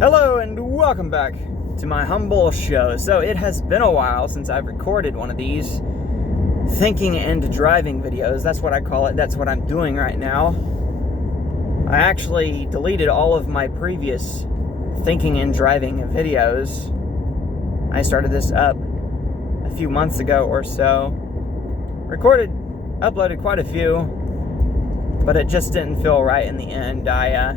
Hello and welcome back to my humble show. So it has been a while since I've recorded one of these thinking and driving videos. That's what I call it. That's what I'm doing right now. I actually deleted all of my previous thinking and driving videos. I started this up a few months ago or so. Uploaded quite a few, but it just didn't feel right in the end. I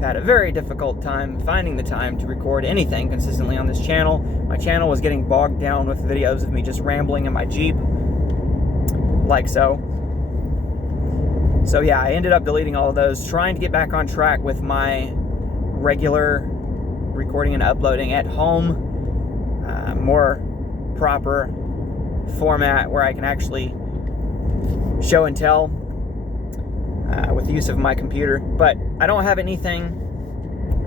had a very difficult time finding the time to record anything consistently on this channel. My channel was getting bogged down with videos of me just rambling in my Jeep, like so. So yeah, I ended up deleting all of those, trying to get back on track with my regular recording and uploading at home, more proper format where I can actually show and tell with the use of my computer. But I don't have anything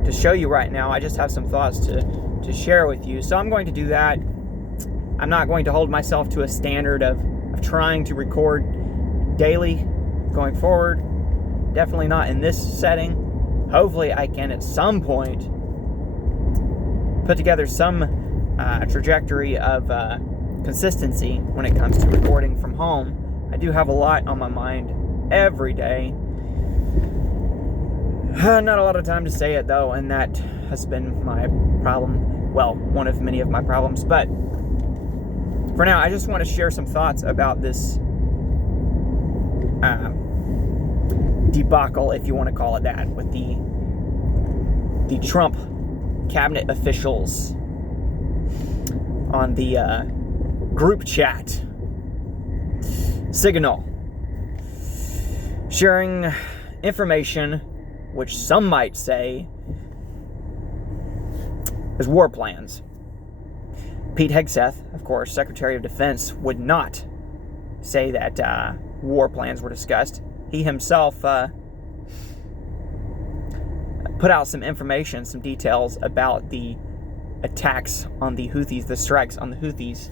to show you right now. I just have some thoughts to share with you. So I'm going to do that. I'm not going to hold myself to a standard of trying to record daily going forward. Definitely not in this setting. Hopefully I can at some point put together some trajectory of consistency when it comes to recording from home. I do have a lot on my mind every day. Not a lot of time to say it though, and that has been my problem. Well, one of many of my problems. But for now, I just want to share some thoughts about this debacle, if you want to call it that, with the Trump cabinet officials on the group chat Signal, sharing information which some might say is war plans. Pete Hegseth, of course, Secretary of Defense, would not say that war plans were discussed. He himself put out some information, some details about the attacks on the Houthis, the strikes on the Houthis,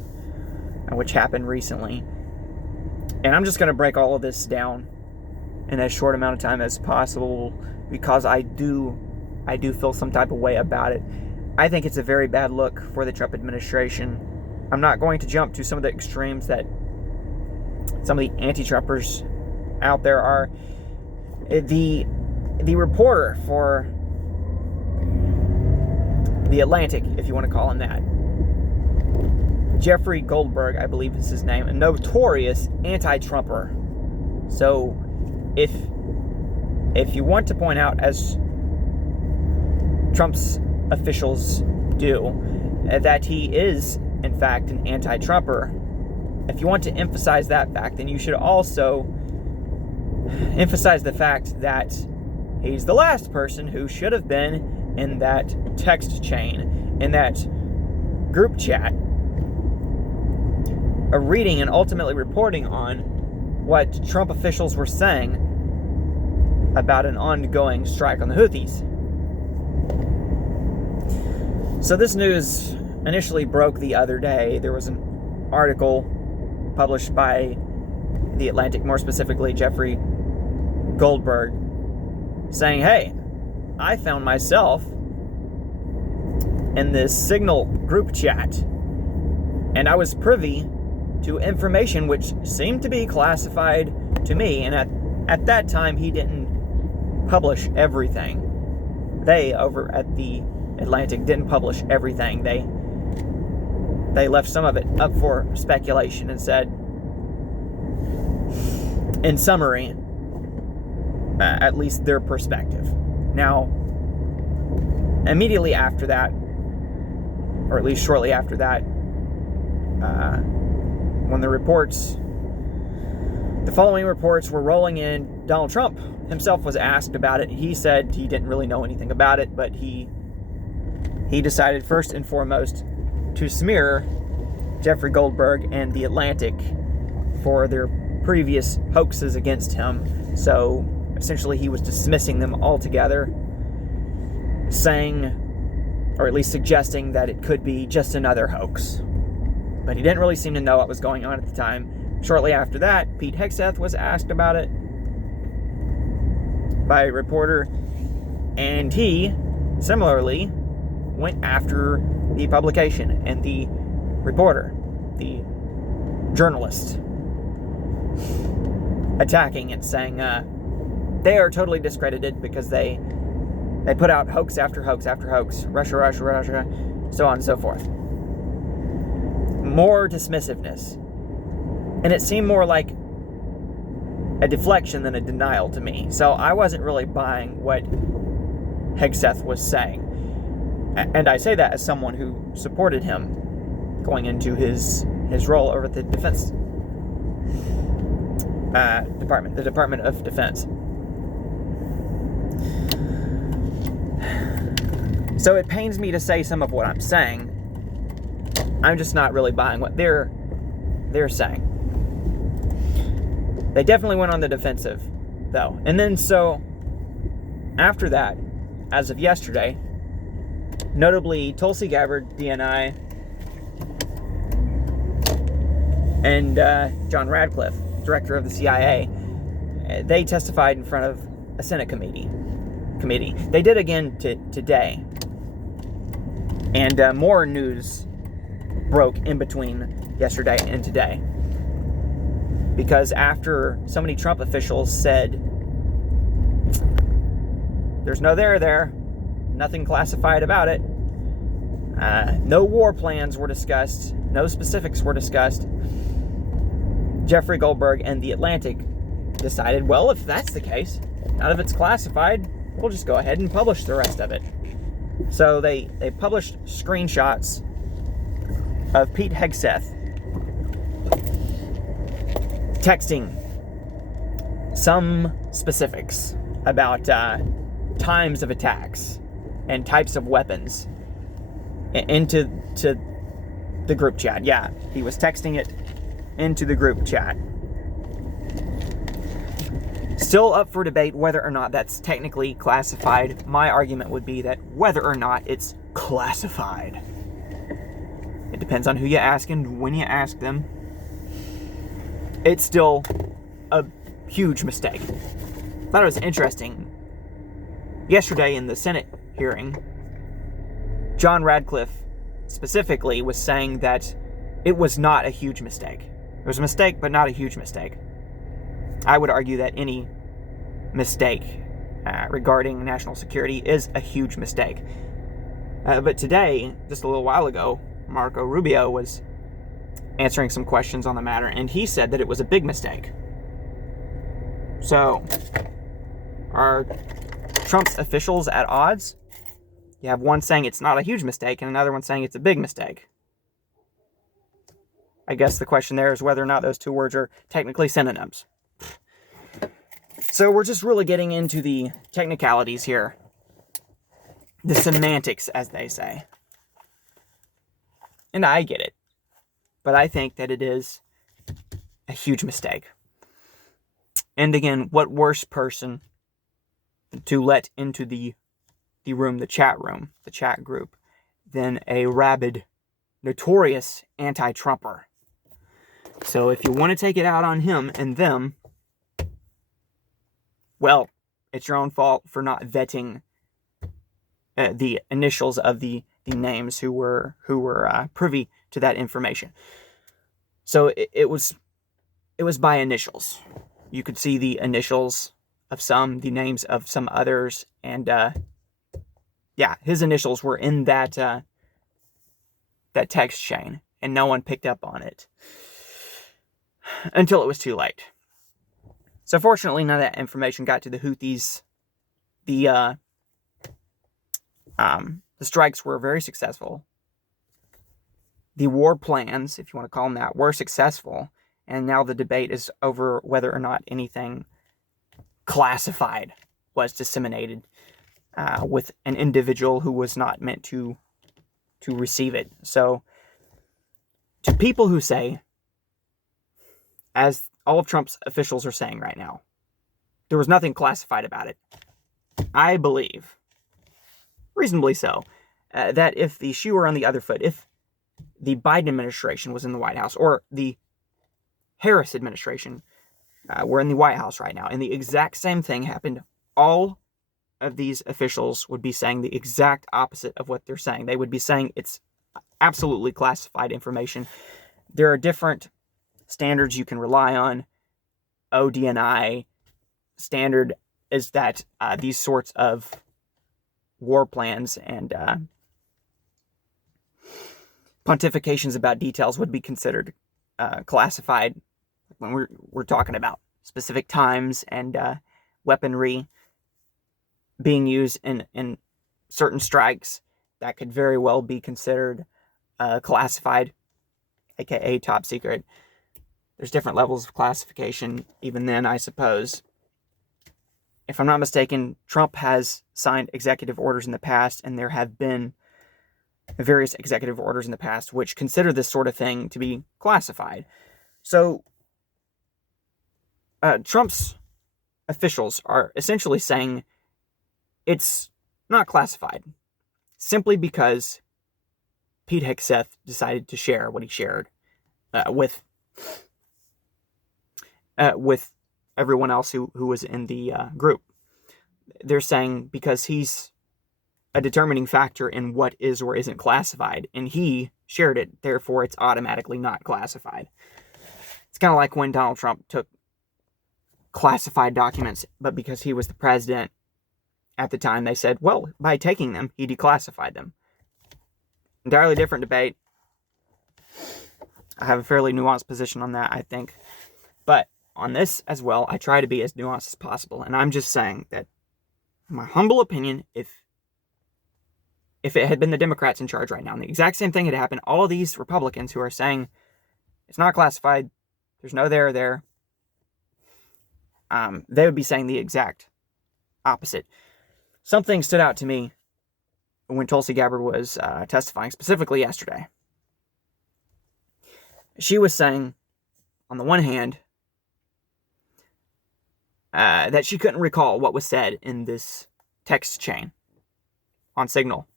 which happened recently. And I'm just going to break all of this down in as short amount of time as possible, because I do feel some type of way about it. I think it's a very bad look for the Trump administration. I'm not going to jump to some of the extremes that some of the anti-Trumpers out there are. The reporter for The Atlantic, if you want to call him that, Jeffrey Goldberg, I believe is his name, a notorious anti-Trumper. So if you want to point out, as Trump's officials do, that he is in fact an anti-Trumper, if you want to emphasize that fact, then you should also emphasize the fact that he's the last person who should have been in that text chain, in that group chat, reading and ultimately reporting on what Trump officials were saying about an ongoing strike on the Houthis. So this news initially broke the other day. There was an article published by The Atlantic, more specifically Jeffrey Goldberg, saying, hey, I found myself in this Signal group chat, and I was privy to information which seemed to be classified to me, and at that time he didn't publish everything. They, over at The Atlantic, didn't publish everything. They left some of it up for speculation and said, in summary, at least their perspective. Now, immediately after that, or at least shortly after that, when the following reports were rolling in, Donald Trump himself was asked about it. He said he didn't really know anything about it, but he decided first and foremost to smear Jeffrey Goldberg and The Atlantic for their previous hoaxes against him. So essentially he was dismissing them altogether, saying, or at least suggesting, that it could be just another hoax. But he didn't really seem to know what was going on at the time. Shortly after that, Pete Hegseth was asked about it by a reporter, and he similarly went after the publication and the reporter, the journalist, attacking and saying they are totally discredited because they put out hoax after hoax after hoax, Russia, so on and so forth. More dismissiveness. And it seemed more like a deflection than a denial to me. So I wasn't really buying what Hegseth was saying. And I say that as someone who supported him going into his role over at the Defense Department, the Department of Defense. So it pains me to say some of what I'm saying. I'm just not really buying what they're saying. They definitely went on the defensive, though. And then so, after that, as of yesterday, notably Tulsi Gabbard, DNI, and John Radcliffe, director of the CIA, they testified in front of a Senate committee. They did again today. And more news broke in between yesterday and today. Because after so many Trump officials said, there's no there, nothing classified about it, no war plans were discussed, no specifics were discussed, Jeffrey Goldberg and The Atlantic decided, well, if that's the case, none of it's classified, we'll just go ahead and publish the rest of it. So they published screenshots of Pete Hegseth texting some specifics about times of attacks and types of weapons into the group chat. Yeah, he was texting it into the group chat. Still up for debate whether or not that's technically classified. My argument would be that whether or not it's classified, it depends on who you ask and when you ask them. It's still a huge mistake. I thought it was interesting. Yesterday in the Senate hearing, John Radcliffe specifically was saying that it was not a huge mistake. It was a mistake, but not a huge mistake. I would argue that any mistake regarding national security is a huge mistake. But today, just a little while ago, Marco Rubio was answering some questions on the matter, and he said that it was a big mistake. So, are Trump's officials at odds? You have one saying it's not a huge mistake, and another one saying it's a big mistake. I guess the question there is whether or not those two words are technically synonyms. So we're just really getting into the technicalities here. The semantics, as they say. And I get it. But I think that it is a huge mistake. And again, what worse person to let into the room, the chat room, the chat group, than a rabid, notorious anti-Trumper. So if you want to take it out on him and them, well, it's your own fault for not vetting the initials of the names who were privy to that information. So it was by initials. You could see the initials of some, the names of some others, and yeah, his initials were in that text chain, and no one picked up on it until it was too late. So fortunately, none of that information got to the Houthis. The strikes were very successful. The war plans, if you want to call them that, were successful. And now the debate is over whether or not anything classified was disseminated with an individual who was not meant to receive it. So, to people who say, as all of Trump's officials are saying right now, there was nothing classified about it, I believe, reasonably so, that if the shoe were on the other foot, if the Biden administration was in the White House, or the Harris administration were in the White House right now, and the exact same thing happened all of these officials would be saying the exact opposite of what they're saying. They would be saying it's absolutely classified information. There are different standards you can rely on. ODNI standard is that these sorts of war plans and pontifications about details would be considered classified when we're talking about specific times and weaponry being used in certain strikes. That could very well be considered classified, aka top secret. There's different levels of classification even then, I suppose. If I'm not mistaken, Trump has signed executive orders in the past, and there have been various executive orders in the past which consider this sort of thing to be classified. So Trump's officials are essentially saying it's not classified simply because Pete Hegseth decided to share what he shared with everyone else who was in the group. They're saying because he's a determining factor in what is or isn't classified, and he shared it, therefore it's automatically not classified. It's kind of like when Donald Trump took classified documents, but because he was the president at the time, they said, well, by taking them, he declassified them. Entirely different debate. I have a fairly nuanced position on that, I think. But on this as well, I try to be as nuanced as possible. And I'm just saying that, in my humble opinion, if it had been the Democrats in charge right now, and the exact same thing had happened, all of these Republicans who are saying it's not classified, there's no there, they would be saying the exact opposite. Something stood out to me when Tulsi Gabbard was testifying, specifically yesterday. She was saying, on the one hand, that she couldn't recall what was said in this text chain on Signal,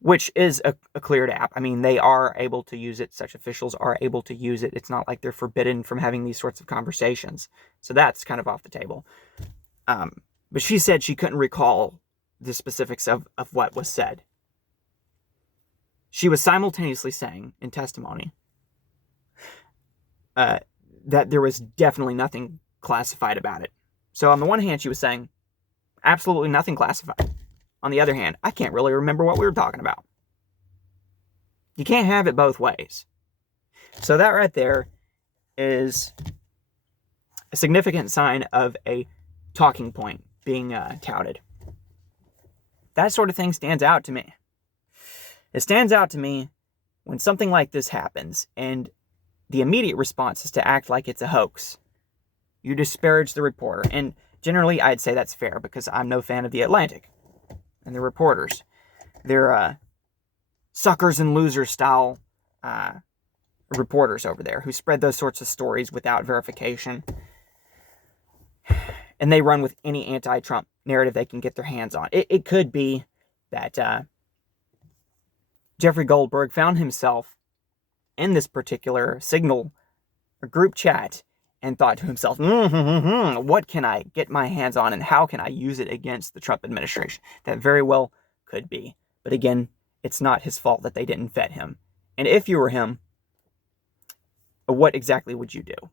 which is a cleared app. I mean, they are able to use it. Such officials are able to use it. It's not like they're forbidden from having these sorts of conversations. So that's kind of off the table. But she said she couldn't recall the specifics of what was said. She was simultaneously saying in testimony that there was definitely nothing classified about it. So on the one hand, she was saying absolutely nothing classified. On the other hand, I can't really remember what we were talking about. You can't have it both ways. So that right there is a significant sign of a talking point being touted. That sort of thing stands out to me. It stands out to me when something like this happens and the immediate response is to act like it's a hoax. You disparage the reporter. And generally, I'd say that's fair because I'm no fan of The Atlantic and the reporters. They're suckers and losers style reporters over there who spread those sorts of stories without verification. And they run with any anti-Trump narrative they can get their hands on. It could be that Jeffrey Goldberg found himself in this particular Signal group chat and thought to himself, what can I get my hands on and how can I use it against the Trump administration? That very well could be. But again, it's not his fault that they didn't vet him. And if you were him, what exactly would you do?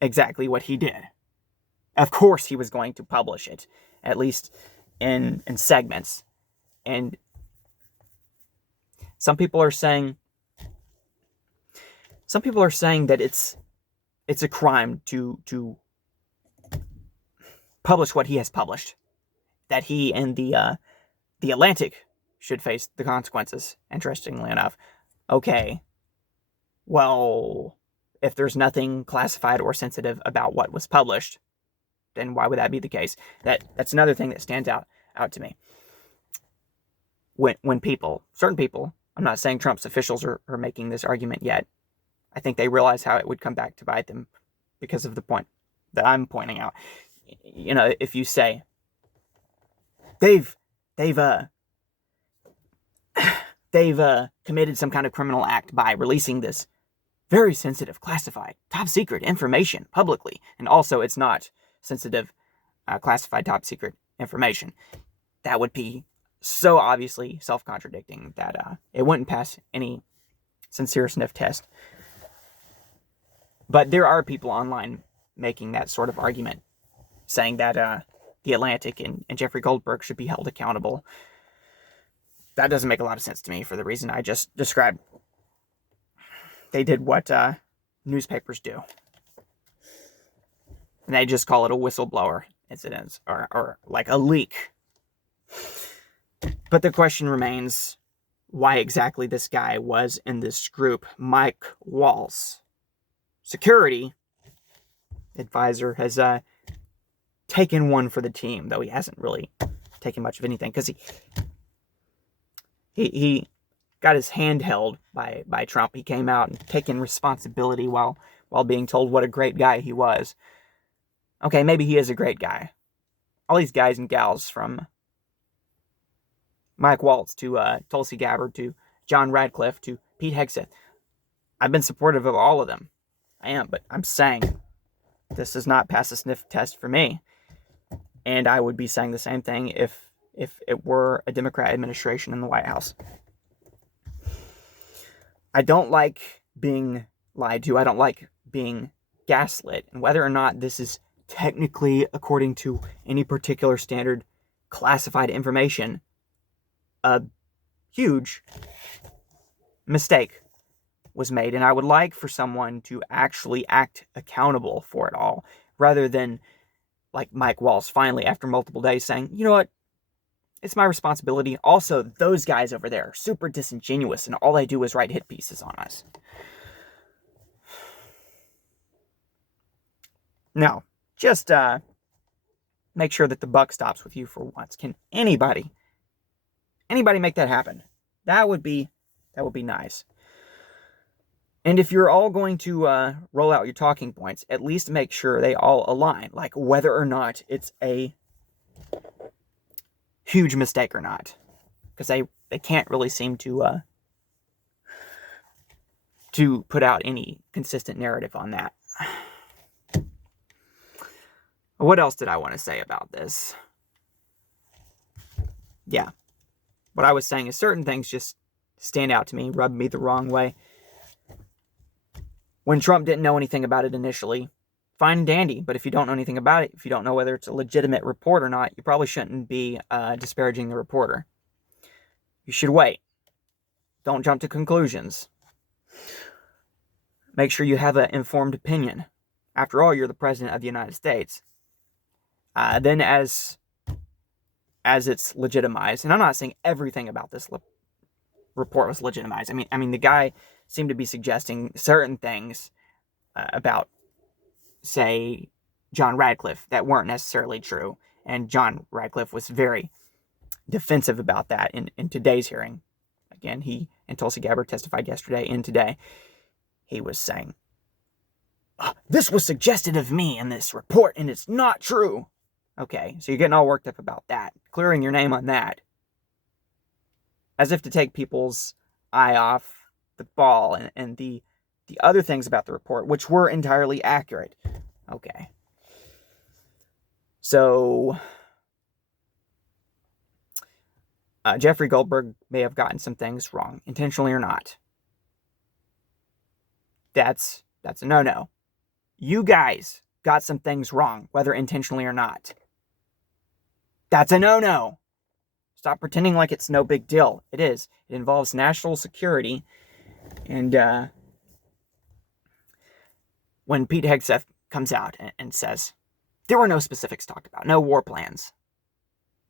Exactly what he did. Of course he was going to publish it, at least in segments. And some people are saying that it's a crime to publish what he has published. That he and the Atlantic should face the consequences, interestingly enough. Okay, well, if there's nothing classified or sensitive about what was published, then why would that be the case? That's another thing that stands out to me. When certain people, I'm not saying Trump's officials are making this argument yet. I think they realize how it would come back to bite them because of the point that I'm pointing out. You know, if you say they've committed some kind of criminal act by releasing this very sensitive, classified, top secret information publicly, and also it's not sensitive classified top secret information. That would be so obviously self-contradicting that it wouldn't pass any sincere sniff test. But there are people online making that sort of argument, saying that The Atlantic and Jeffrey Goldberg should be held accountable. That doesn't make a lot of sense to me for the reason I just described. They did what newspapers do. And they just call it a whistleblower incident or like a leak. But the question remains why exactly this guy was in this group. Mike Walz, security advisor, has taken one for the team, though he hasn't really taken much of anything because he got his hand held by Trump. He came out and taken responsibility while being told what a great guy he was. Okay, maybe he is a great guy. All these guys and gals, from Mike Walz to Tulsi Gabbard to John Radcliffe to Pete Hegseth, I've been supportive of all of them. I am, but I'm saying this does not pass a sniff test for me. And I would be saying the same thing if it were a Democrat administration in the White House. I don't like being lied to. I don't like being gaslit. And whether or not this is technically, according to any particular standard, classified information, a huge mistake was made. And I would like for someone to actually act accountable for it all, rather than like Mike Walz finally, after multiple days, saying, you know what, it's my responsibility. Also, those guys over there are super disingenuous, and all they do is write hit pieces on us. Now, just make sure that the buck stops with you for once. Can anybody make that happen? That would be nice. And if you're all going to roll out your talking points, at least make sure they all align, like whether or not it's a huge mistake or not, because they can't really seem to put out any consistent narrative on that. What else did I want to say about this? Yeah. What I was saying is certain things just stand out to me, rub me the wrong way. When Trump didn't know anything about it initially, fine and dandy. But if you don't know anything about it, if you don't know whether it's a legitimate report or not, you probably shouldn't be disparaging the reporter. You should wait. Don't jump to conclusions. Make sure you have an informed opinion. After all, you're the president of the United States. Then as it's legitimized, and I'm not saying everything about this report was legitimized. I mean, the guy seemed to be suggesting certain things about, say, John Radcliffe that weren't necessarily true. And John Radcliffe was very defensive about that in today's hearing. Again, he and Tulsi Gabbard testified yesterday and today. He was saying, this was suggested of me in this report, and it's not true. Okay, so you're getting all worked up about that, clearing your name on that, as if to take people's eye off the ball and the other things about the report, which were entirely accurate. Okay. So, Jeffrey Goldberg may have gotten some things wrong, intentionally or not. That's a no-no. You guys got some things wrong, whether intentionally or not. That's a no-no. Stop pretending like it's no big deal. It is. It involves national security. And when Pete Hegseth comes out and says, there were no specifics talked about, no war plans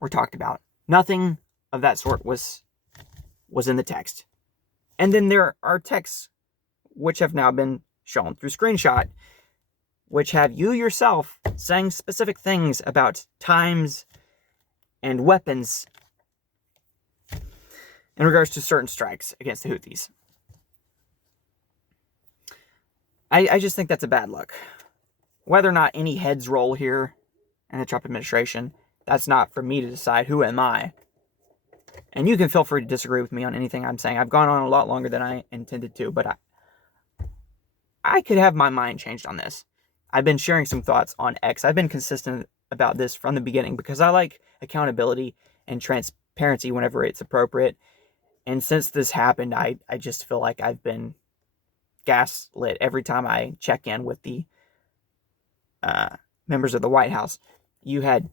were talked about, nothing of that sort was in the text. And then there are texts which have now been shown through screenshot, which have you yourself saying specific things about times and weapons in regards to certain strikes against the Houthis. I just think that's a bad look. Whether or not any heads roll here in the Trump administration, that's not for me to decide. Who am I? And you can feel free to disagree with me on anything I'm saying. I've gone on a lot longer than I intended to, but I could have my mind changed on this. I've been sharing some thoughts on X. I've been consistent about this from the beginning because I like accountability and transparency whenever it's appropriate. And since this happened, I just feel like I've been gaslit every time I check in with the members of the White House. You had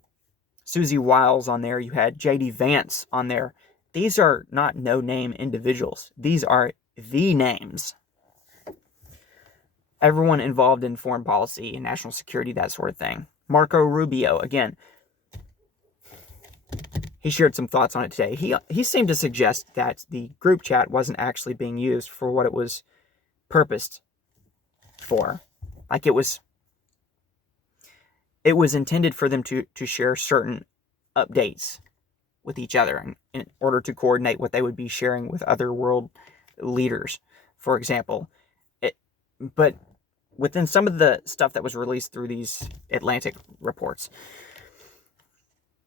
Susie Walz on there. You had J.D. Vance on there. These are not no-name individuals. These are the names. Everyone involved in foreign policy and national security, that sort of thing. Marco Rubio, again, he shared some thoughts on it today. He seemed to suggest that the group chat wasn't actually being used for what it was purposed for. Like it was intended for them to share certain updates with each other in order to coordinate what they would be sharing with other world leaders, for example. But within some of the stuff that was released through these Atlantic reports,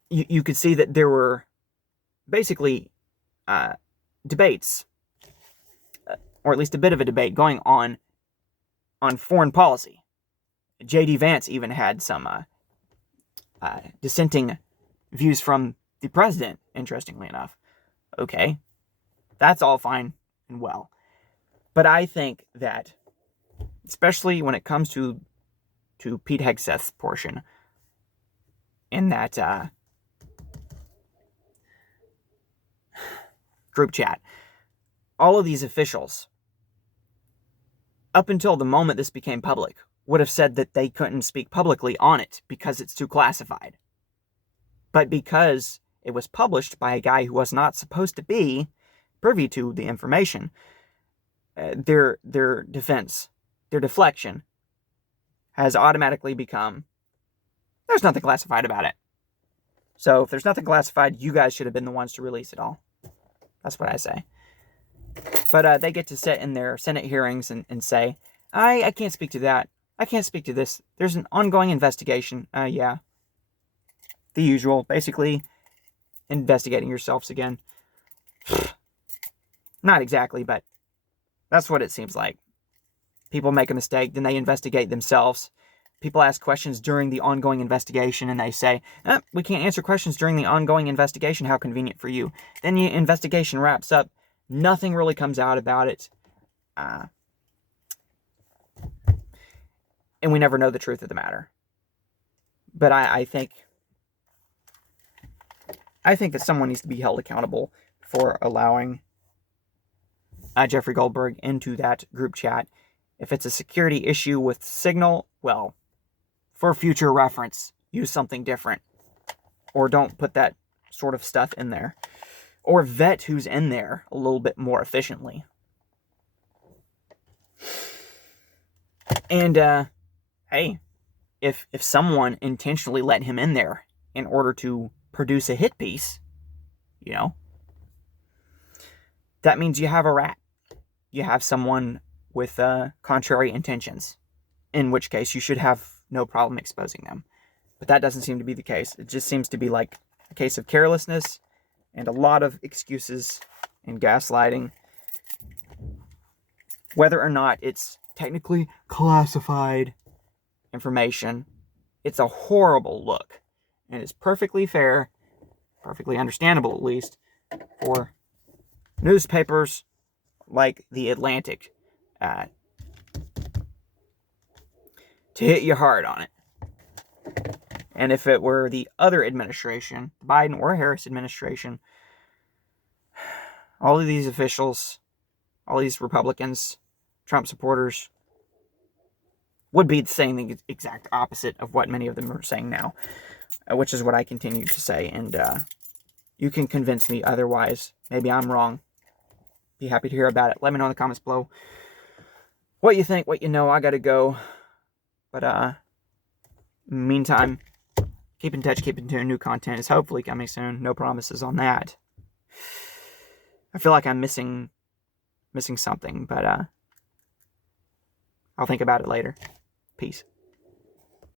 you could see that there were basically debates, or at least a bit of a debate going on foreign policy. J.D. Vance even had some dissenting views from the president, interestingly enough. Okay, that's all fine and well. But I think that, especially when it comes to Pete Hegseth's portion in that group chat, all of these officials, up until the moment this became public, would have said that they couldn't speak publicly on it because it's too classified. But because it was published by a guy who was not supposed to be privy to the information, their defense, their deflection, has automatically become, there's nothing classified about it. So if there's nothing classified, you guys should have been the ones to release it all. That's what I say. But they get to sit in their Senate hearings and say, I can't speak to that. I can't speak to this. There's an ongoing investigation. Yeah. The usual. Basically, investigating yourselves again. Not exactly, but that's what it seems like. People make a mistake, then they investigate themselves. People ask questions during the ongoing investigation, and they say, we can't answer questions during the ongoing investigation. How convenient for you. Then the investigation wraps up. Nothing really comes out about it. And we never know the truth of the matter. But I think that someone needs to be held accountable for allowing Jeffrey Goldberg into that group chat. If it's a security issue with Signal, well, for future reference, use something different. Or don't put that sort of stuff in there. Or vet who's in there a little bit more efficiently. And, hey, if someone intentionally let him in there in order to produce a hit piece, that means you have a rat. You have someone with contrary intentions, in which case you should have no problem exposing them. But that doesn't seem to be the case. It just seems to be like a case of carelessness and a lot of excuses and gaslighting. Whether or not it's technically classified information, it's a horrible look. And it's perfectly fair, perfectly understandable at least, for newspapers like the Atlantic to hit you hard on it. And if it were the other administration, the Biden or Harris administration, all of these officials, all these Republicans, Trump supporters, would be saying the exact opposite of what many of them are saying now, which is what I continue to say. And you can convince me otherwise. Maybe I'm wrong. Be happy to hear about it. Let me know in the comments below what you think, what you know. I gotta go. But meantime, keep in touch, keep in tune. New content is hopefully coming soon. No promises on that. I feel like I'm missing something, but I'll think about it later. Peace.